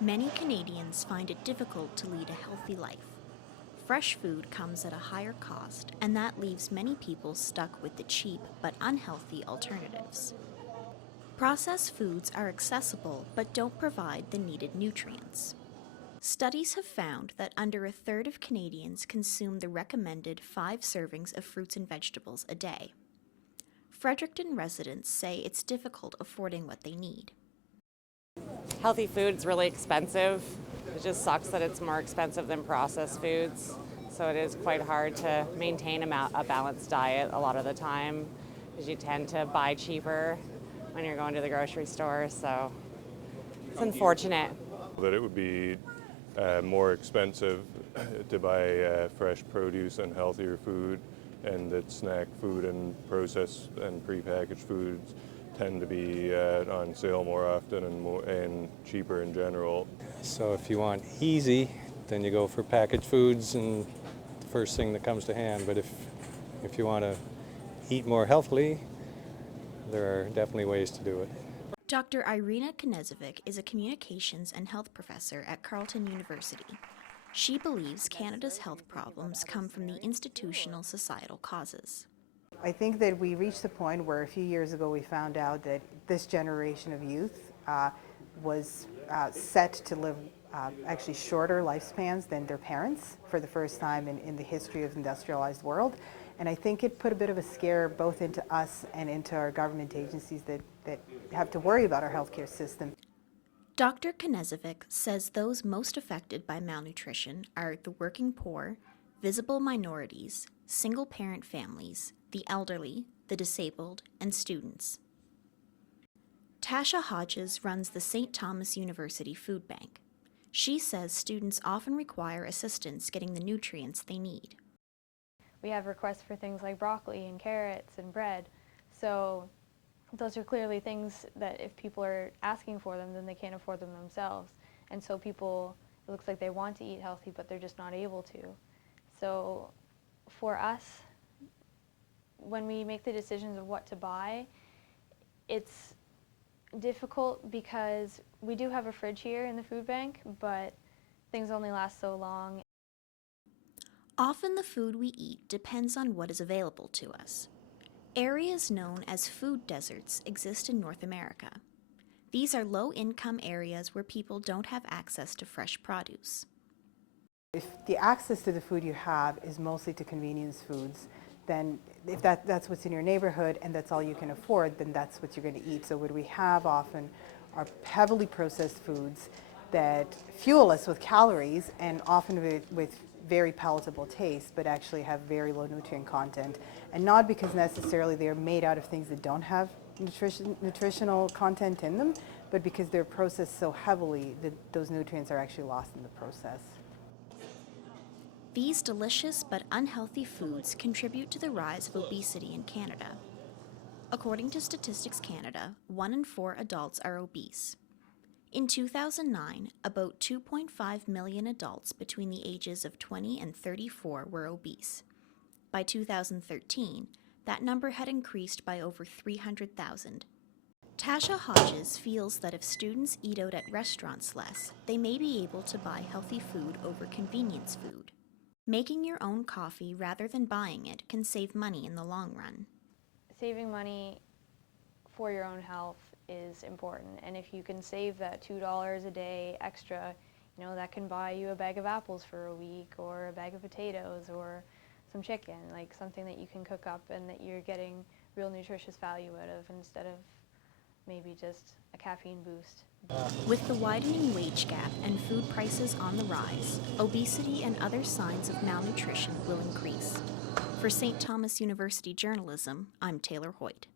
Many Canadians find it difficult to lead a healthy life. Fresh food comes at a higher cost, and that leaves many people stuck with the cheap but unhealthy alternatives. Processed foods are accessible but don't provide the needed nutrients. Studies have found that under a third of Canadians consume the recommended 5 servings of fruits and vegetables a day. Fredericton residents say it's difficult affording what they need. Healthy food's really expensive. It just sucks that it's more expensive than processed foods. So it is quite hard to maintain a balanced diet a lot of the time because you tend to buy cheaper when you're going to the grocery store. So it's unfortunate. That it would be more expensive to buy fresh produce and healthier food, and that snack food and processed and prepackaged foods tend to be on sale more often and cheaper in general. So if you want easy, then you go for packaged foods and the first thing that comes to hand. But if you want to eat more healthily, there are definitely ways to do it. Dr. Irina Knezovic is a communications and health professor at Carleton University. She believes Canada's health problems come from the institutional societal causes. I think that we reached the point where a few years ago we found out that this generation of youth was set to live actually shorter lifespans than their parents for the first time in the history of the industrialized world. And I think it put a bit of a scare both into us and into our government agencies that have to worry about our healthcare system. Dr. Knezovic says those most affected by malnutrition are the working poor, visible minorities, single-parent families, the elderly, the disabled, and students. Tasha Hodges runs the St. Thomas University Food Bank. She says students often require assistance getting the nutrients they need. We have requests for things like broccoli and carrots and bread, so those are clearly things that if people are asking for them, then they can't afford them themselves. And so people, it looks like they want to eat healthy, but they're just not able to. So for us, when we make the decisions of what to buy, it's difficult because we do have a fridge here in the food bank, but things only last so long. Often the food we eat depends on what is available to us. Areas known as food deserts exist in North America. These are low-income areas where people don't have access to fresh produce. If the access to the food you have is mostly to convenience foods, then if that's what's in your neighborhood and that's all you can afford, then that's what you're going to eat. So what we have often are heavily processed foods that fuel us with calories and often with very palatable taste, but actually have very low nutrient content. And not because necessarily they're made out of things that don't have nutritional content in them, but because they're processed so heavily that those nutrients are actually lost in the process. These delicious but unhealthy foods contribute to the rise of obesity in Canada. According to Statistics Canada, 1 in 4 adults are obese. In 2009, about 2.5 million adults between the ages of 20 and 34 were obese. By 2013, that number had increased by over 300,000. Tasha Hodges feels that if students eat out at restaurants less, they may be able to buy healthy food over convenience food. Making your own coffee rather than buying it can save money in the long run. Saving money for your own health is important, and if you can save that $2 a day extra, you know, that can buy you a bag of apples for a week or a bag of potatoes or some chicken, like something that you can cook up and that you're getting real nutritious value out of instead of maybe just a caffeine boost. With the widening wage gap and food prices on the rise, obesity and other signs of malnutrition will increase. For St. Thomas University Journalism, I'm Taylor Hoyt.